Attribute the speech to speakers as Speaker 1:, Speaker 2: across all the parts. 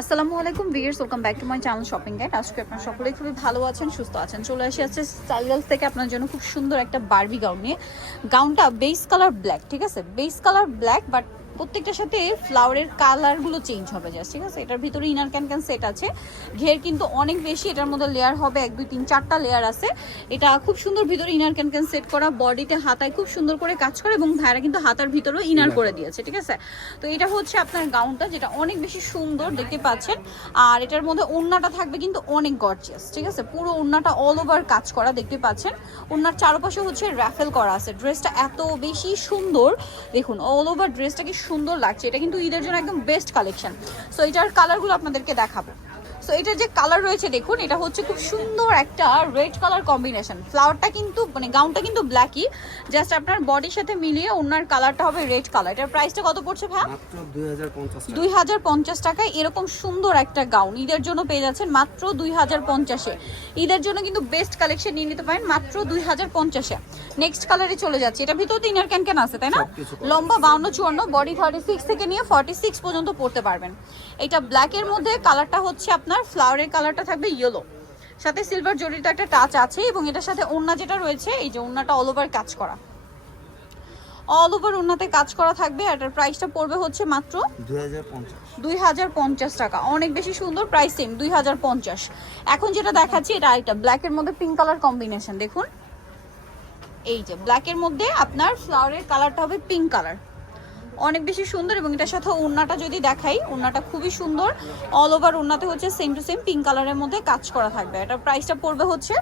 Speaker 1: আসসালামু আলাইকুম viewers welcome back to my channel shopping guide. আজকে আপনারা সকলেই খুবই ভালো আছেন, সুস্থ আছেন। চলে আসি আছে স্টাইল থেকে আপনার জন্য খুব সুন্দর একটা বার্বি গাউন নিয়ে। গাউনটা বেস কালার ব্ল্যাক ঠিক আছে? বেস কালার ব্ল্যাক বাট প্রত্যেকটার সাথে ফ্লাওয়ারের কালারগুলো চেঞ্জ হবে জাস্ট ঠিক আছে? এটার ভিতরে ইনার ক্যান ক্যান সেট আছে। ঘের কিন্তু অনেক বেশি এটার মধ্যে লেয়ার হবে এক দুই তিন চারটা লেয়ার আছে। এটা খুব সুন্দর ভিতরে ইনার ক্যান ক্যান সেট করা বডিতে হাতায় খুব সুন্দর করে কাজ করে এবং ভাইরা কিন্তু হাতার ভিতরেও ইনার করে দিয়েছে ঠিক আছে? তো এটা হচ্ছে আপনার গাউনটা যেটা অনেক বেশি সুন্দর দেখতে পাচ্ছেন। আর এটার মধ্যে ওড়নাটা থাকবে কিন্তু অনেক গর্জিয়াস ঠিক আছে? পুরো ওড়নাটা অল ওভার কাজ করা দেখতে পাচ্ছেন। ওড়নার চারপাশে হচ্ছে র্যাফেল করা আছে। ড্রেসটা এত বেশি সুন্দর দেখুন অল ওভার ড্রেসটা কি সুন্দর লাগছে। এটা কিন্তু ঈদের জন্য একদম বেস্ট কালেকশন সো এটার কালারগুলো আপনাদেরকে দেখাবো। সো এটার যে কালার রয়েছে দেখুন এটা হচ্ছে খুব সুন্দর একটা রেড কালার কম্বিনেশন ফ্লাওয়ারটা কিন্তু মানে গাউনটা কিন্তু ব্ল্যাকই জাস্ট আপনার বডির সাথে মিলিয়ে ওনার কালারটা হবে রেড কালার এটার প্রাইসটা কত পড়ছে ভাই
Speaker 2: মাত্র দুই হাজার পঞ্চাশ
Speaker 1: টাকায় এরকম সুন্দর একটা গাউন ঈদের জন্য পেয়ে যাচ্ছেন মাত্র দুই হাজার পঞ্চাশে। ঈদের জন্য কিন্তু বেস্ট কালেকশন নিয়ে নিতে পারেন মাত্র দুই হাজার পঞ্চাশে। নেক্সট কালারে চলে যাচ্ছে। এটা ভিতরে ইনার ক্যান ক্যান আছে তাই না? লম্বা বাউন্ন চুয়ান্ন বডি থার্টি সিক্স থেকে নিয়ে ফর্টি সিক্স পর্যন্ত পড়তে পারবেন। এটা ব্ল্যাকের মধ্যে কালারটা হচ্ছে আপনার ফ্লাওয়ারের কালারটা থাকবে ইয়েলো সাথে সিলভার জরির তো একটা টাচ আছে এবং এটার সাথে ওড়না যেটা রয়েছে এই যে ওড়নাটা অল ওভার কাজ করা। অল ওভার ওড়নাতে কাজ করা থাকবে আর এটার প্রাইসটা পড়বে হচ্ছে মাত্র
Speaker 2: দুই হাজার পঞ্চাশ।
Speaker 1: টাকা। অনেক বেশি সুন্দর প্রাইস সেম দুই হাজার পঞ্চাশ। এখন যেটা দেখাচ্ছি এটা আরেকটা ব্ল্যাকের মধ্যে পিঙ্ক কালার কম্বিনেশন দেখুন। এই যে ব্ল্যাকের মধ্যে আপনার ফ্লাওয়ারের কালারটা হবে পিঙ্ক কালার অনেক বেশি সুন্দর এবং এটার সাথে ওড়নাটা যদি দেখাই ওড়নাটা খুবই সুন্দর। অল ওভার ওড়নাতে হচ্ছে সেম টু সেম পিঙ্ক কালারের মধ্যে কাজ করা থাকবে। এটার প্রাইসটা পড়বে হচ্ছে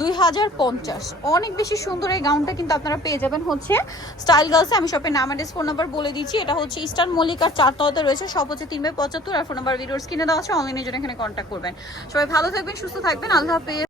Speaker 1: দুই হাজার পঞ্চাশ। অনেক বেশি সুন্দর এই গাউনটা কিন্তু আপনারা পেয়ে যাবেন হচ্ছে স্টাইল গার্লসে আমি শপের নাম অ্যাড্রেস ফোন নাম্বার বলে দিচ্ছি। এটা হচ্ছে ইস্টার্ন মল্লিকার চারতলাতে রয়েছে। সব হচ্ছে তিন বাই পঁচাত্তর। আর ফোন নাম্বার ভিডিওস কিনে দেওয়া আছে। অনলাইনের জন্য এখানে কন্ট্যাক্ট করবেন। সবাই ভালো থাকবেন সুস্থ থাকবেন। আল্লাহ হাফেজ।